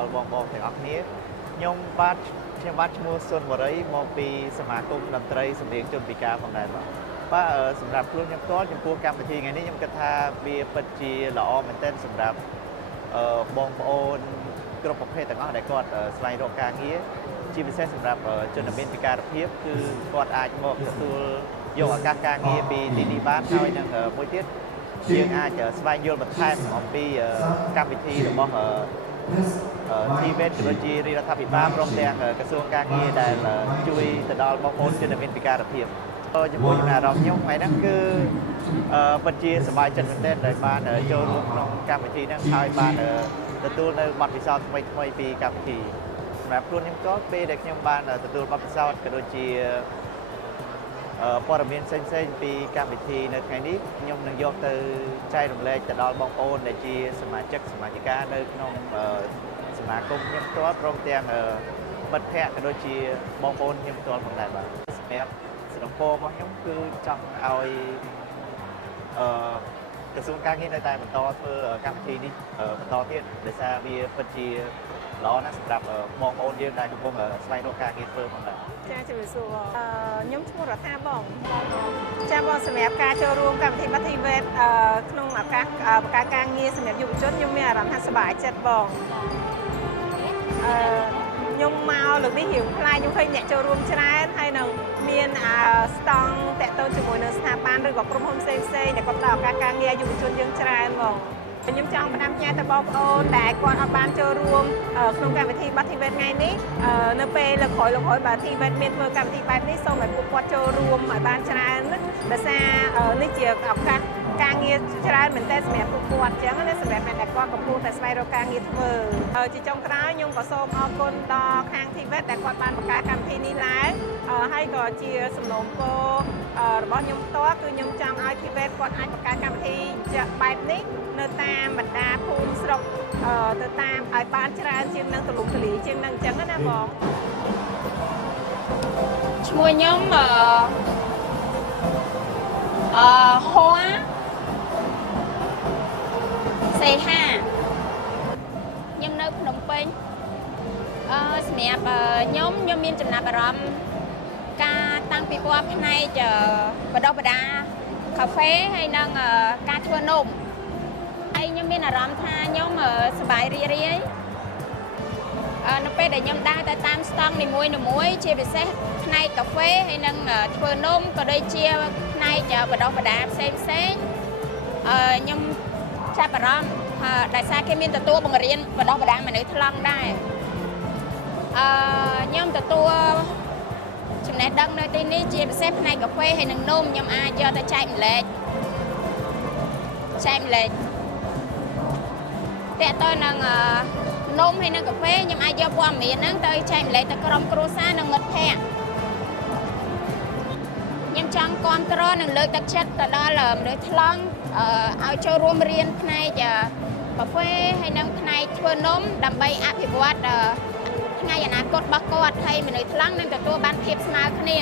ដល់បងប្អូនទាំងអស់គ្នាខ្ញុំបាទខ្ញុំបាទឈ្មោះសុនវរីមកពីសមាគមតន្ត្រីសម្លេងជនពិការផងដែរបាទសម្រាប់ខ្លួនខ្ញុំផ្ទាល់ចំពោះកម្មវិធីថ្ងៃនេះខ្ញុំគិតថាវាពិតជាល្អមែនទែនសម្រាប់បងប្អូនគ្រប់ប្រភេទទាំងអស់ដែលគាត់ស្វែងរកការងារជាពិសេសសម្រាប់ជនមានពិការភាពគឺគាត់អាចមកទទួលយកឱកាសការងារពីទីនេះបានហើយនឹងមួយទៀតយើងអាចស្វែងយល់បន្ថែមអំពីកម្មវិធីរបស់ TVET ក៏ដូចជារដ្ឋាភិបាលព្រមទាំងក្រសួងការងារដែលជួយទៅដល់បងប្អូនជនមានពិការភាពចំពោះចំណារអារម្មណ៍ខ្ញុំថ្ងៃហ្នឹងគឺពិតជាសប្បាយចិត្តមែនទែនដែលបានចូលរួមក្នុងកម្មវិធីហ្នឹងហើយបានទទួលនៅបទពិសោធន៍ថ្មីៗពីកម្មវិធីសម្រាប់ខ្លួនខ្ញុំក៏ពេលដែលខ្ញុំបានទទួលបទពិសោធន៍ក៏ដូចជាព័ត៌មានផ្សេងៗពីកម្មវិធីនៅថ្ងៃនេះខ្ញុំនឹងយកទៅចែករំលែកទៅដល់បងប្អូនដែលជាសមាជិកសមាជិកានៅក្នុងសមាគមខ្ញុំផ្ទាល់ព្រមទាំងមិត្តភ័ក្តិក៏ដូចជាបងប្អូនខ្ញុំផ្ទាល់ផងដែរបាទសម្រាប់សំណពររបស់ខ្ញុំគឺចង់ឲ្យក្រសួងការងារនៅតែបន្តធ្វើកម្មវិធីនេះបន្តទៀតដោយសារវាពិតជាល្អណាស់សម្រាប់បងប្អូនយើងដែលកំពុងស្វែងរកការងារធ្វើផងដែរចាជំរាបសួរខ្ញុំឈ្មោះរដ្ឋាបងចាបងសម្រាប់ការចូលរួមកម្មវិធី TVET ក្នុងឱកាសបង្កើតការងារសម្រាប់យុវជនខ្ញុំមានអារម្មណ៍ថាសប្បាយចិត្តបងខ្ញុំមកលើកនេះរៀងខ្លាចខ្ញុំឃើញអ្នកចូលរួមច្រើនហើយនឹងមានស្តង់តាក់ទងជាមួយនឹងស្ថាប័នឬក៏ក្រុមហ៊ុនផ្សេងៗដែលគាត់ផ្ដល់ឱកាសការងារយុវជនយើងច្រើនបងខ្ញុំចង់ផ្ដាំផ្ញើទៅបងប្អូនដែលគាត់អត់បានចូលរួមក្នុងកម្មវិធី TVET ថ្ងៃនេះនៅពេលលើកក្រោយបាទ TVET មានធ្វើកម្មវិធីបែបនេះសូមឲ្យពួកគាត់ចូលរួមឲ្យបានច្រើនដោយសារនេះជាឱកាសការងារច្រើនមែនតើសម្រាប់ពួកគាត់អញ្ចឹងណាសម្រាប់អ្នកដែលគាត់កំពុងតែស្វែងរកការងារធ្វើជាចុងក្រោយខ្ញុំក៏សូមអរគុណដល់ខាង TVET ដែលគាត់បានបង្កើតកម្មវិធីនេះឡើងហើយក៏ជាសំណូមពររបស់ខ្ញុំផ្ទាល់គឺខ្ញុំចង់ឲ្យ TVET គាត់អាចបង្កើតកម្មវិធីបែបនេះនៅតាមបណ្ដាភូមិស្រុកទៅតាមឲ្យបានច្រើនជាងនឹងទូលំទូលាយជាងនឹងអញ្ចឹងណាបងឈ្មោះខ្ញុំហួរសេហាខ្ញុំនៅភ្នំពេញសម្រាប់ខ្ញុំមានចំណាប់អារម្មណ៍ការតាំងពីពណ៌ផ្នែកបដោះបដាកាហ្វេហើយនិងការធ្វើនំហើយខ្ញុំមានអារម្មណ៍ថាខ្ញុំសប្បាយរីករាយនៅពេលដែលខ្ញុំដើរទៅតាមស្តង់នីមួយៗជាពិសេសផ្នែកកាហ្វេហើយនិងធ្វើនំក៏ដូចជាផ្នែកបដោះបដាផ្សេងខ្ញុំចាប់អារម្មណ៍ដោយសារគេមានទទួលបង្រៀនបដោះបដាមនុស្សថ្លង់ដែរខ្ញុំទទួលចំណេះដឹងនៅទីនេះជាពិសេសផ្នែកកាហ្វេហើយនិងនំខ្ញុំអាចយកទៅចែកម្លែកតើតើនឹងនំហើយនិងកាហ្វេខ្ញុំអាចយកព័ត៌មានហ្នឹងទៅចែកម្លែកទៅក្រុមគ្រួសារនិងមិត្តភ័ក្តិខ្ញុំចង់គាំទ្រនិងលើកទឹកចិត្តទៅដល់មនុស្សថ្លង់ឲ្យចូលរួមរៀនផ្នែកកាហ្វេហើយនិងផ្នែកធ្វើនំដើម្បីអភិវឌ្ឍថ្ងៃអនាគតរបស់គាត់ហើយមនុស្សថ្លង់នឹងទទួលបានភាពស្មើគ្នា